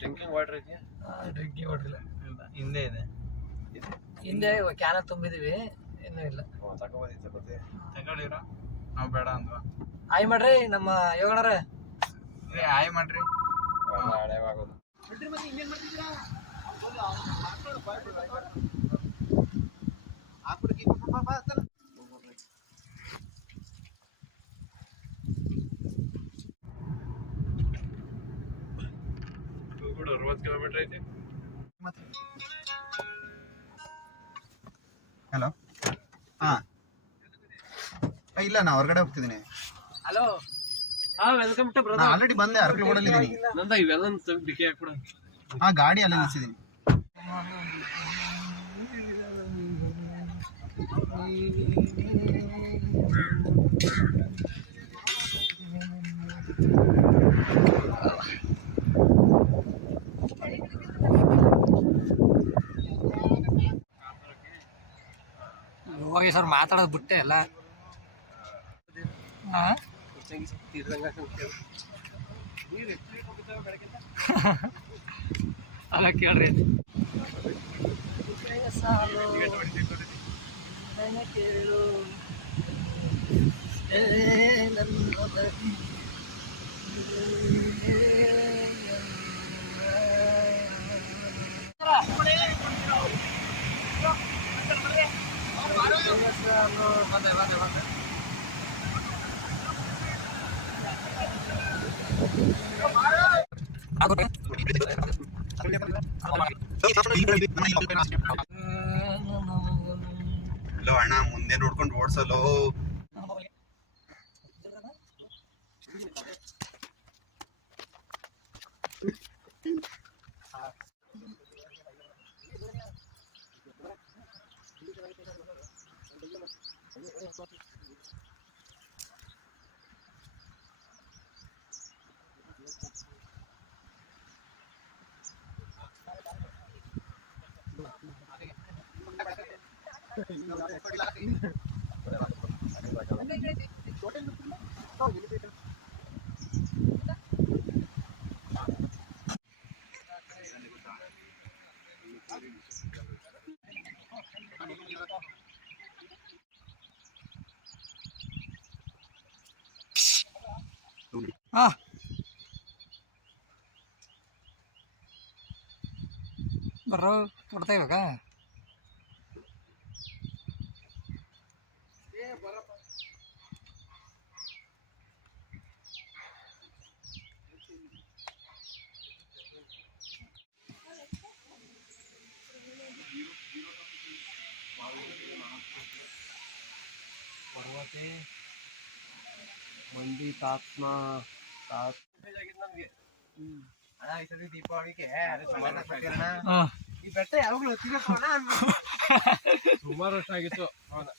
Drinking water ಇದೆಯಾ? Drinking water ಇಲ್ಲ, ಹಿಂದೆ ಇದೆ. ಹಿಂದೆ ಕ್ಯಾನ ತುಂಬಿದೀವಿ, ಇನ್ನೂ ಇಲ್ಲ. ತಗೊಳ್ಳಿರ, ನಾವು ಬೇಡ ಅಂದ್ವಾ. ಆಯ್ ಮಾಡ್ರಿ ನಮ್ಮ ಯೋಗಣರೇ, ಆಯ್ ಮಾಡ್ರಿ. ಕೂಡ 60 ಕಿಲೋಮೀಟರ್ ಐತೆ. ಹಲೋ, ಹಾ ಇಲ್ಲ, ನಾ ಹೊರಗಡೆ ಹೋಗ್ತಿದ್ದೀನಿ. Hello, welcome to brother. Already ಬಂದೆ, ಅರಕಲ್ ರೋಡಲ್ಲಿ ಇದ್ದೀನಿ. ನಂದ ಇವೆಲ್ಲ ಡಿಕ್ಕಿ ಹಾಕ್ಬಿಡ. ಹಾ, ಗಾಡಿ ಅಲ್ಲೇ ನಿಲ್ಸಿದ್ದೀನಿ. ಹೋಗಿ ಸರ್ ಮಾತಾಡೋದು ಬಿಟ್ಟೆ ಅಲ್ಲ. ಅಲ್ಲ ಕೇಳ್ರಿ, ಕೇಳು ಹಲೋ ಅಣ್ಣ, ಮುಂದೆ ನೋಡ್ಕೊಂಡು ಓಡ್ಸಲು. ಬರ್ರೋ, ಕೊಡ್ತಾ ಇವಾಗ. ಪರ್ವತೆ ಮಂದಿ ತಾತ್ಮ ನಮ್ಗೆ ಅಣ್ಣ, ಈ ಸರಿ ದೀಪಾವಳಿಗೆ ಈ ಬೆಟ್ಟ ಯಾವಾಗಲೂ ಸುಮಾರು ವರ್ಷ ಆಗಿತ್ತು. ಹೌದಾ,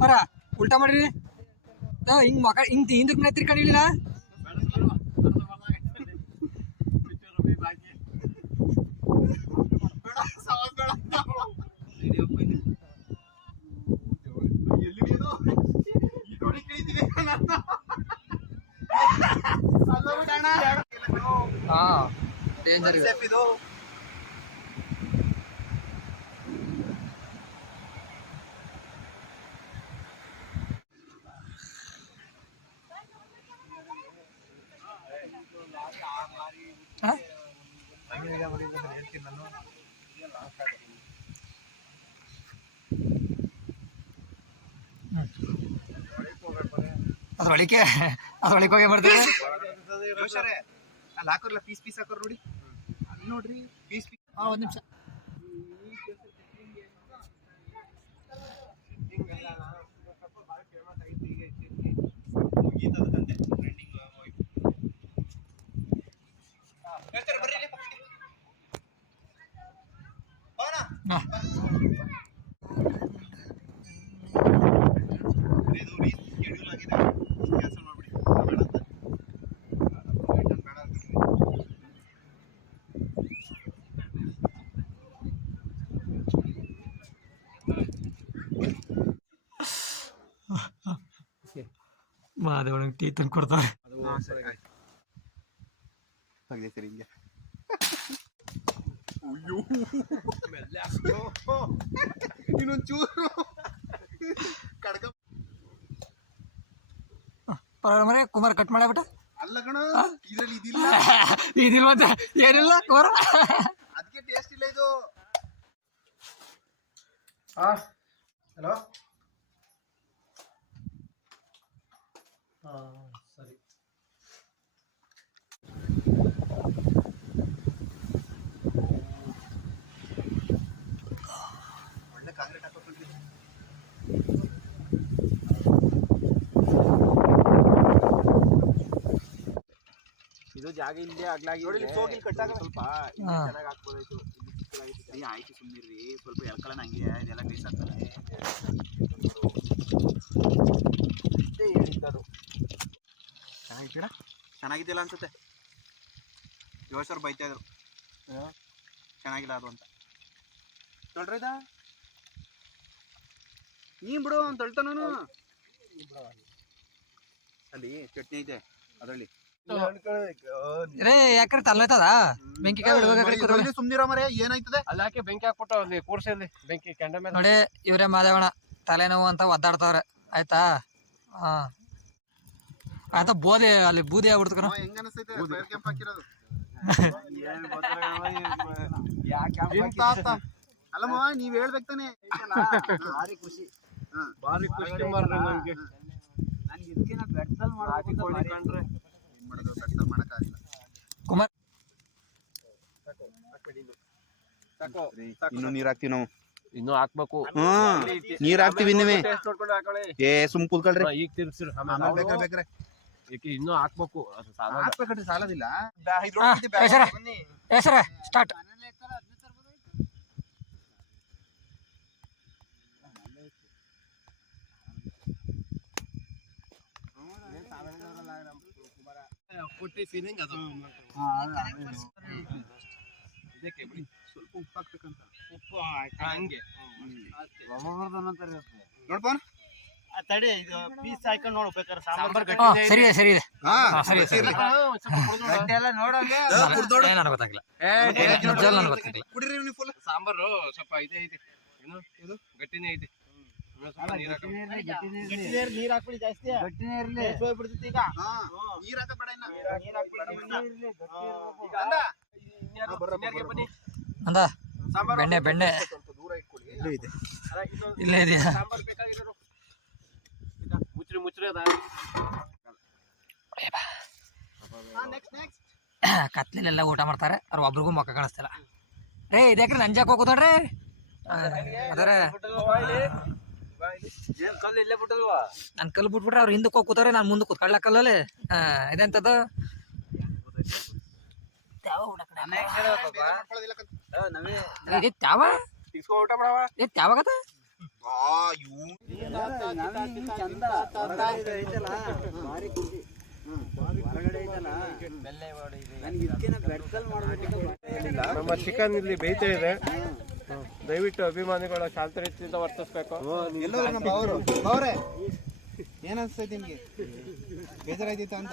ಬರ ಉಲ್ಟಾ ಮಾಡ್ರಿ, ಹಿಂಗ್ ಮಕ ಹಿಂಗ್ ಹಿಂದಕ್ ಮನೆ ತಿರ್ಕೊಂಡಿಲ್ಲ. ಹಾ, ಡೇಂಜರ್ ಇದು. ತೆಗಿತೀನಿ ನಾನು. ಅದು ಒಳಿಕೆ ಹೋಗಿ ಮಾಡ್ತೀವಿ. ಜೋಶರೇ, ಅಲ್ಲಿ ಹಾಕೋರ್ಲ ಪೀಸ್ ಪೀಸ್ ಹಾಕೋರ್ ನೋಡಿ, ಅಲ್ಲಿ ನೋಡ್ರಿ ಪೀಸ್ ಪೀಸ್. ಒಂದು ನಿಮಿಷ. ಮಾದೇವನಿಗೆ ಟೀ ತಂದು ಕೊಡ್ತಾರೆ. ಸರಿ ಹಿಂಗೆ ಇನ್ನೊಂಚೂರು ಕಡ್ಕ ಮರೆ ಕುಮಾರ್ ಕಟ್ ಮಾಡಬಿಟ್ಟ. ಅಲ್ಲ ಕಣ, ಇದ್ರಲ್ಲಿ ಇದಿಲ್ಲ, ಇದಿಲ್ಲ ಮತ್ತೆ ಏನಿಲ್ಲ ಕುಮಾರ, ಅದಕ್ಕೆ ಟೇಸ್ಟ್ ಇಲ್ಲ ಇದು. ಹಲೋ, ಸರಿ. ಒಳ್ಳೆ ಕಾಂಕ್ರೀಟ್ ಹಾಕೋಕೊಂಡ್ರಿ. ಇದು ಜಾಗ ಇಲ್ಲೇ ಆಗ್ಲಾಗಿ ಸೋಗಿಲ್ ಕಟ್ಟಾಗ ಸ್ವಲ್ಪ ಚೆನ್ನಾಗಿ ಹಾಕ್ಬೋದಾಯ್ತು. ಸರಿ ಆಯ್ತು, ಸುಮ್ಮನಿರ್ರಿ, ಸ್ವಲ್ಪ ಎಳ್ಕೊಳ್ಳೋಣ, ಹಂಗೆ ಇದೆಲ್ಲ ಬೇಸ್ ಆಗ್ತದೆ. ಹೇಳಿದ್ದದು ಚೆನ್ನಾಗಿದ್ದೀರಾ? ಚೆನ್ನಾಗಿದ್ದಿಲ್ಲ ಅನ್ಸುತ್ತೆ. ಜೋಶವ್ರು ಬೈತಾ ಇದ್ರು ಚೆನ್ನಾಗಿಲ್ಲ ಅದು ಅಂತ. ತೊಳ್ರಿದ ನೀನ್ ಬಿಡು ಅಂತ ತೊಳ್ತಾನು. ಅಲ್ಲಿ ಚಟ್ನಿ ಐತೆ ಅದರಲ್ಲಿ. ರೇ ಯಾಕ್ರೆ ತಲ್ಲೈತದ ಬೆಂಕಿ ಕಾಯಿ ಸುಮ್ನಿರೋ ಮರೆ, ಏನಾಯ್ತದೆ? ಅಲ್ಲಿ ಹಾಕಿ ಬೆಂಕಿ ಹಾಕ್ಬಿಟ್ಟು ಅಲ್ಲಿ ಕೂರ್ಸಿ ಅಲ್ಲಿ ಬೆಂಕಿ ಕೆಂಡ ಮೇಲೆ ನೋಡಿ. ಇವ್ರೆ ಮಾದೇವಣ್ಣ ತಲೆನೋವು ಅಂತ ಒದ್ದಾಡ್ತಾವ್ರೆ, ಆಯ್ತಾ? ಹಾ ಆಯ್ತಾ, ಬೋದೆ ಅಲ್ಲಿ ಬೂದಿ ಆಗ್ಬಿಡ್ತು ಕಣ. ಹೆಂಗ ಅನಿಸ್ತೈತೆ ಫೈರ್ ಕ್ಯಾಂಪ್ ಹಾಕಿರೋದು? ಅಲ್ಲಮ್ಮ, ನೀವ್ ಹೇಳ್ಬೇಕು ತಾನೆ. ಭಾರಿ ಖುಷಿ, ಭಾರಿ ಖುಷಿ ಮಾರ್ರೆ ನಂಗೆ. ನನ್ಗೆ ಇದಕ್ಕಿನ ಬೆಟ್ಟದಲ್ಲಿ ಮಾಡೋದು ಮಾಡಕ್ಕಾಗಿಲ್ಲ. ಕುಮಾರ್ ಇನ್ನು ನೀರ್ ಹಾಕ್ತಿವಿ ನಾವು, ಇನ್ನು ಹಾಕ್ಬೇಕು. ನೀರ್ ಹಾಕ್ತಿವಿ ಇನ್ನುವೆ. ನೋಡ್ಕೊಂಡು ಹಾಕೊಳ್ಳಿ. ಏ ಸುಮ್ ಕೂತ್ಕೊಳ್ರಿ, ಈಗ ತಿರ್ಸಿರು ಬೇಕ್ರೆ ಇನ್ನು ಹಾಕ್ಬೇಕು. ಅದು ಸಾಲ ಹಾಕ್ಬೇಕಂದ್ರೆ ಸಾಲದಿಲ್ಲ. ಹೆಸರೇ ಸ್ಟಾರ್ಟ್. ಕೊಟ್ಟಿ ಫೀಲಿಂಗ್ ಅದು. ಇದಕ್ಕೆ ಬಿಡಿ, ಸ್ವಲ್ಪ ಉಪ್ಪು ಹಾಕ್ಬೇಕಂತ. ಉಪ್ಪು ಹಂಗೆ ನೋಡ್ಪ, ತಡಿ, ಇದು ಪೀಸ್ ಹಾಕೊಂಡು ನೋಡ್ಬೇಕಾರೆ ಸಾಂಬಾರ್ ಸರಿ ಇದೆ, ಸರಿ ಇದೆ. ಸರಿ ಗಟ್ಟಿ ಎಲ್ಲ ನೋಡೋಂಗೆ ನನಗೆ ಗೊತ್ತಾಗಿಲ್ಲ, ನನಗೆ ಗೊತ್ತಾಗಿಲ್ಲ. ಕುಡಿರಿ ನೀವು ಫುಲ್. ಸಾಂಬಾರು ಸ್ವಲ್ಪ ಇದೇ ಐತಿ, ಏನು ಇದು ಗಟ್ಟಿನೇ ಐತಿ. ಸ್ವಲ್ಪ ನೀರ್ ಹಾಕು. ನೀರ್ ಹಾಕ್ಬಿಡಿ ಜಾಸ್ತಿ, ಗಟ್ಟಿನೇ ಇರ್ಲಿ, ಹೋಗ್ಬಿಡ್ತೈತಿ ಈಗ. ನೀರ್ ಹಾಕಬೇಡ ಇನ್ನ. ನೀರ್ ಹಾಕ್ಬಿಡಿ ಬನ್ನಿ. ಅಂದ ಬೆಣ್ಣೆ ಬೆಣ್ಣೆ ಸ್ವಲ್ಪ ದೂರ ಇಟ್ಕೊಳ್ಳಿ. ಇಲ್ಲೇ ಇದೆಯಾ? ಸಾಂಬಾರ್ ಬೇಕಾಗಿರೋರು ಮುಚ್ಚ್ರಿ ಅದ. ಕತ್ಲೆಲ್ಲ ಊಟ ಮಾಡ್ತಾರೆ, ಅವ್ರು ಒಬ್ರಿಗೂ ಮುಖ ಕಾಣಿಸ್ತಿಲ್ಲ. ರೇ ಇದ್ಯಾಕ್ರಿ ನಂಜಾಕ್ ಹೋಗುತ್ತಾಡ್ರಿ ಅದರ ಕಲ್ಲು ಇಲ್ಲೇ ಬಿಟ್ಟಲ್ವಾ? ನಾನು ಕಲ್ಲು ಬಿಟ್ಬಿಟ್ರೆ ಅವ್ರು ಹಿಂದಕ್ಕೆ ಹೋಗಿ ಕೂತಾರೆ, ನಾನು ಮುಂದಕ್ಕೆ ಕೂತ್ಕೊಳ್ಳ ಕಲ್ಲಲ್ಲಿ. ಇದೆಂತದ್ದು ತ್ಯಾವ ಊಟ ಮಾಡವ ತ್ಯಾವಾಗದ ನಮ್ಮ ಚಿಕನ್ ಇಲ್ಲಿ ಬೇಯ್ತಾ ಇದೆ. ದಯವಿಟ್ಟು ಅಭಿಮಾನಿಗಳ ಶಾಂತ ರೀತಿಯಿಂದ ವರ್ತಿಸ್ಬೇಕು. ಏನ್ ಅನ್ಸ್ತೈತಿ ನಿಮ್ಗೆ? ಬೇಜಾರಾಯ್ತಿತ್ತು ಅಂತ?